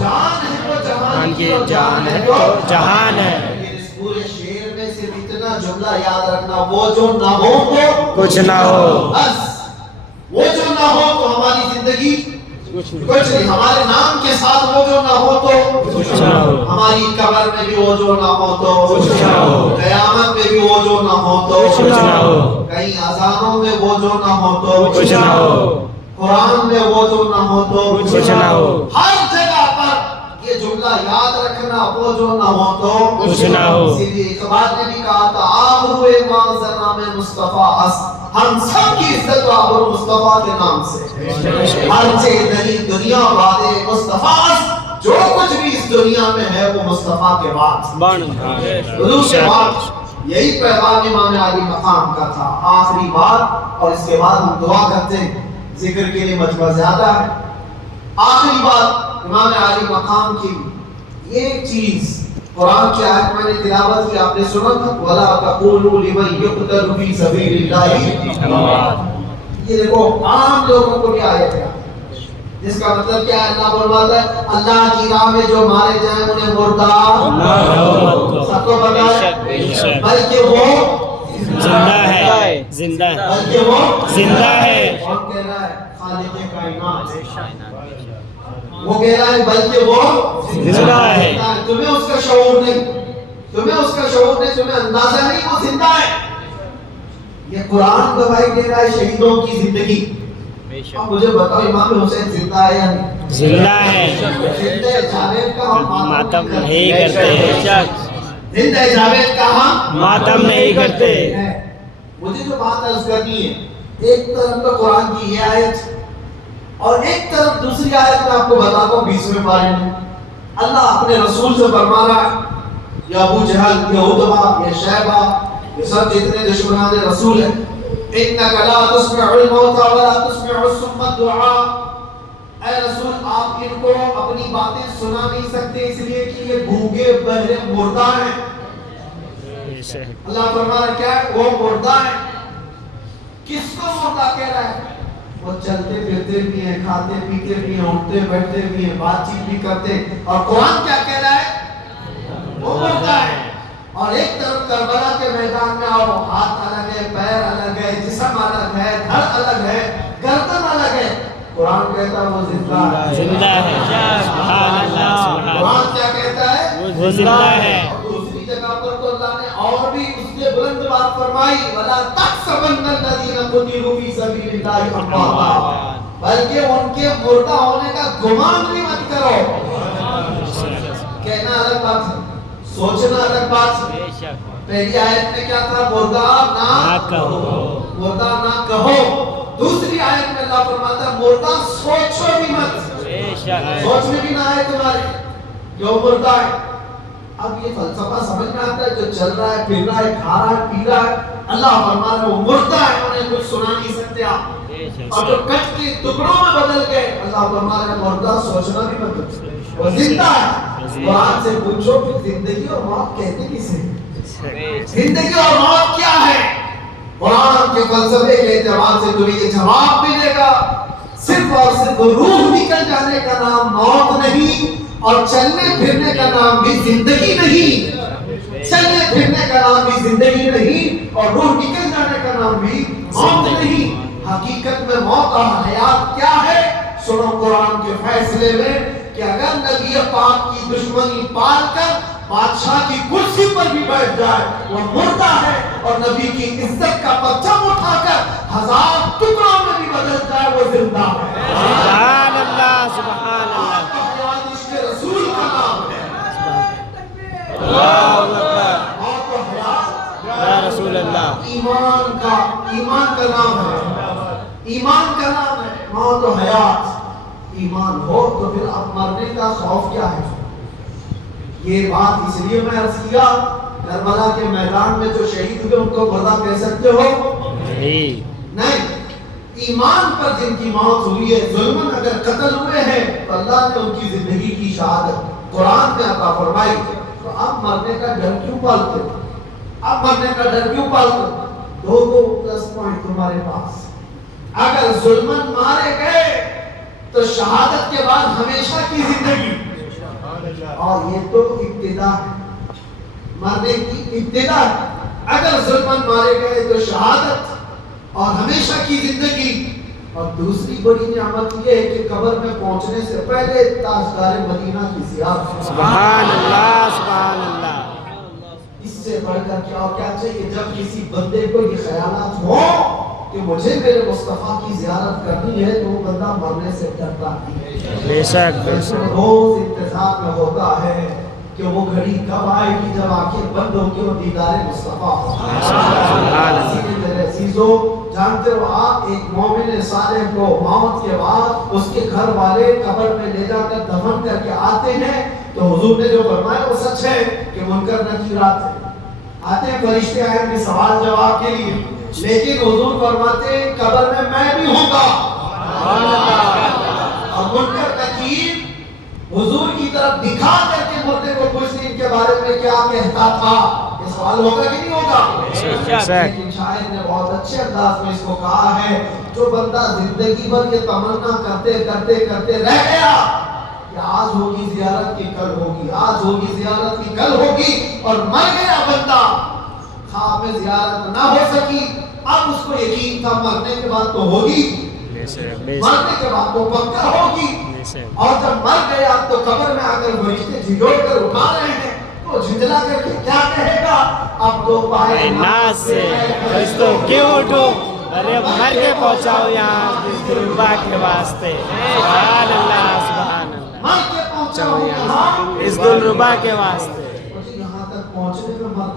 جان ہے وہ جہان کی جان ہے تو جہان ہے. اس پورے شعر میں صرف اتنا جملہ یاد رکھنا، وہ جو نہ ہو تو کچھ نہ ہو. بس وہ جو نہ ہو تو ہماری زندگی کچھ نہیں. ہمارے نام کے ساتھ وہ جو نہ ہو تو کچھ نہ ہو. ہماری قبر میں بھی وہ جو نہ ہو تو کچھ نہ ہو. قیامت میں بھی وہ جو نہ ہو تو کچھ نہ ہو. کہیں اذانوں میں وہ جو نہ ہو تو کچھ نہ ہو. قرآن میں وہ جو نہ ہو تو کچھ نہ ہو. ہر جگہ پر یہ جملہ یاد رکھنا، وہ جو نہ ہو تو کچھ نہ ہو. اسی لیے اقبال نے بھی کہا تھا آبرو معظم نام مصطفیٰ اس، ہم سب کی عزت و آبرو مصطفیٰ کے نام سے. ہر چیز نہیں دنیا بعد مصطفیٰ اس، جو کچھ بھی اس دنیا میں ہے وہ مصطفیٰ کے بعد، حضور کے بعد. یہی پیغام امام علی مقام کا تھا. آخری بات، اور اس کے بعد ہم دعا کرتے ہیں، ذکر کے لیے مجمع زیادہ ہے. آخری بات امام علی مقام کی یہ چیز، قرآن کی آیت میں نے تلاوت کی، آپ نے سنا تھا وَلَا تَقُولُوا لِمَنْ يُقْتَلُ فِي سَبِيلِ اللَّهِ. یہ دیکھو عام لوگوں کو بھی آیت ہے، جس کا مطلب کیا ہے؟ اللہ فرماتا ہے اللہ کی راہ میں جو مارے جائیں انہیں مردہ سب کو پتا ہے، بلکہ وہ زندہ ہے. زندہ ہے. بلکہ وہ زندہ ہے. کون کہہ رہا ہے؟ خالق کائنات. وہ کہہ رہا ہے بلکہ وہ زندہ ہے. تمہیں اس کا شعور نہیں، تمہیں اس کا شعور نہیں، تمہیں اندازہ نہیں، وہ زندہ ہے. یہ قرآن گواہی دے رہا ہے شہیدوں کی زندگی. اب مجھے بتاؤ امام حسین زندہ ہے یا نہیں؟ زندہ ہے. زندہ جاوید کا ہم ماتم نہیں کرتے. زندہ جاوید کا ہم ماتم نہیں کرتے. مجھے جو بات عرض کرنی ہے، ایک طرف تو قرآن کی یہ آیت اور ایک طرف دوسری آیت میں آپ کو بتاتا ہوں 20ویں پارے میں اللہ اپنے رسول سے فرما رہا ہے، یا ابو جہل، یا عتبہ، یا شیبہ، یہ سب جتنے دشمنان رسول ہیں، اِنَّكَ لَا تُسْمِعُ الْمَوْتَى وَلَا تُسْمِعُ الصُّمَّ الدُّعَاءَ. اے رسول آپ ان کو اپنی باتیں سنا نہیں سکتے اس لیے کہ یہ گونگے بہرے مردہ ہیں. اللہ فرما رہا ہے کیا ہے؟ وہ مردہ ہے. کس کو مردہ کہہ رہا ہے؟ وہ چلتے پھرتے بھی ہیں، کھاتے پیتے بھی ہیں، اٹھتے بیٹھتے بھی ہیں، بات چیت بھی کرتے ہیں. اور قرآن کیا کہہ رہا ہے؟ وہ مردہ ہے. اور ایک طرف کربلا کے میدان میں آؤ، ہاتھ الگ ہے، پیر الگ ہے، جسم الگ ہے، دھڑ الگ ہے، گردن الگ ہے. قرآن کہتا ہے وہ زندہ ہے. زندہ ہے. سبحان اللہ. قرآن کیا کہتا ہے؟ وہ زندہ ہے. دوسری جگہ پر تو اللہ نے اور بھی اس سے بلند بات فرمائی، وَلَا تَحْسَبَنَّ الَّذِينَ قُتِلُوا فِي سَبِيلِ اللَّهِ أَمْوَاتًا. بلکہ ان کے مردہ ہونے کا گمان بھی مت کرو. کہنا الگ بات ہے، سوچنا الگ بات ہے. پہلی آیت میں کیا تھا؟ مردہ نہ کہو. مردہ نہ کہو. دوسری آیت میں اللہ فرماتا ہے مردہ سوچو بھی مت. سوچ میں بھی نہ آئے تمہارے جو مردہ ہے. اب یہ فلسفہ سمجھ میں آتا ہے، جو چل رہا ہے، پھر رہا ہے، کھا رہا ہے، پی رہا ہے، اللہ فرما رہا ہے وہ مردہ ہے، انہیں کچھ سنا نہیں سکتے آپ. اور جو کٹ کے ٹکڑوں میں بدل گئے، اللہ فرما رہا ہے مردہ سوچنا بھی مت، وہ زندہ ہے. قرآن سے پوچھو کہ زندگی اور موت کہتے کسے؟ زندگی اور موت کیا ہے؟ قرآن کے فلسفے کے اعتبار سے تمہیں یہ جواب ملے گا، صرف اور صرف روح نکل جانے کا نام موت نہیں، اور چلنے پھرنے کا نام بھی زندگی نہیں. چلنے پھرنے کا نام بھی زندگی نہیں، اور روح نکل جانے کا نام بھی موت نہیں. حقیقت میں موت اور حیات کیا ہے؟ سنو قرآن کے فیصلے میں کہ اگر نبی پاک کی دشمنی پال کر بادشاہ کی کرسی پر بھی بیٹھ جائے وہ مردہ ہے، اور نبی کی عزت کا پرچم اٹھا کر 1000 ٹکڑوں میں بھی بدل جائے وہ زندہ ہے. سبحان اللہ. سبحان اللہ. حیات اس کے رسول کا نام ہے. اللہ اکبر. موت و حیات یا رسول اللہ. ایمان کا نام ہے. ایمان کا نام ہے موت و حیات. ایمان ہو تو پھر اب مرنے کا خوف کیا ہے؟ یہ بات اس لیے میں عرض کیا، کربلا کے میدان میں جو شہید ہوئے ان کو مردہ کہہ سکتے ہو؟ نہیں. ایمان پر جن کی موت ہوئی ہے، ظلمن اگر قتل ہوئے ہیں تو اللہ نے ان کی زندگی کی شہادت قرآن میں عطا فرمائی. تو اب مرنے کا ڈر کیوں پالتے؟ اب مرنے کا ڈر کیوں پالتے؟ 2 پلس پوائنٹ تمہارے پاس. اگر ظلمن مارے گئے تو شہادت کے بعد ہمیشہ کی زندگی. اور یہ تو ابتدا ہے، مرنے کی ابتدا ہے۔ اگر ظلمن مارے گئے تو شہادت اور ہمیشہ کی زندگی، اور دوسری بڑی نعمت یہ ہے کہ قبر میں پہنچنے سے پہلے تاجدار مدینہ کی زیارت۔ سبحان اللہ سبحان اللہ۔ اس سے بڑھ کر کیا اور کیا چاہیے؟ جب کسی بندے کو یہ خیالات ہوں کہ مجھے میرے مصطفیٰ کی زیارت کرنی ہے تو وہ بندہ مرنے سے ڈرتا نہیں ہے، بے شک بے شک۔ روز انتظار میں ہوتا ہے کہ وہ گھڑی کب آئے گی جب آنکھیں بند ہوں گی اور دیدار مصطفیٰ سبحان اسی لیے میرے عزیزو، جانتے ہو آپ ایک مومن صالح کو موت کے بعد اس کے گھر والے قبر میں لے جا کر دفن کر کے آتے ہیں تو حضور نے جو فرمایا وہ سچ ہے کہ منکر نکیرات آتے ہیں، فرشتے آئے ہیں سوال جواب کے لیے، لیکن حضور فرماتے ہیں قبر میں بھی ہوں گا، اور منکر نکیر حضور کی طرف دکھا کر کے مردے کو پوچھتے ان کے بارے میں کیا کہتا تھا، یہ سوال ہوگا کہ نہیں ہوگا؟ لیکن شاعر نے بہت اچھے انداز میں اس کو کہا ہے، جو بندہ زندگی بھر یہ تمنا کرتے کرتے کرتے رہ گیا کہ آج ہوگی زیارت کی کل ہوگی، آج ہوگی زیارت کی کل ہوگی، اور مر گیا بندہ، خواب میں زیارت نہ ہو سکی، اب اس کو یقین تھا مرنے کے بعد تو ہوگی، مرنے کے بعد تو پکا ہوگی، اور جب مر گیا تو قبر میں آ کر فرشتے جھنجھوڑ کر اٹھا رہے ہیں تو جھنجلا کر کے کیا کہے گا؟ اب تو پائے ناز سے تو کیوں اٹھوں، ارے مر کے پہنچاؤ یہاں دلربا کے واسطے۔ سبحان اللہ سبحان اللہ۔ مر کے پہنچاؤ یہاں اس دلربا کے واسطے۔ یہاں تک پہنچنے میں مرد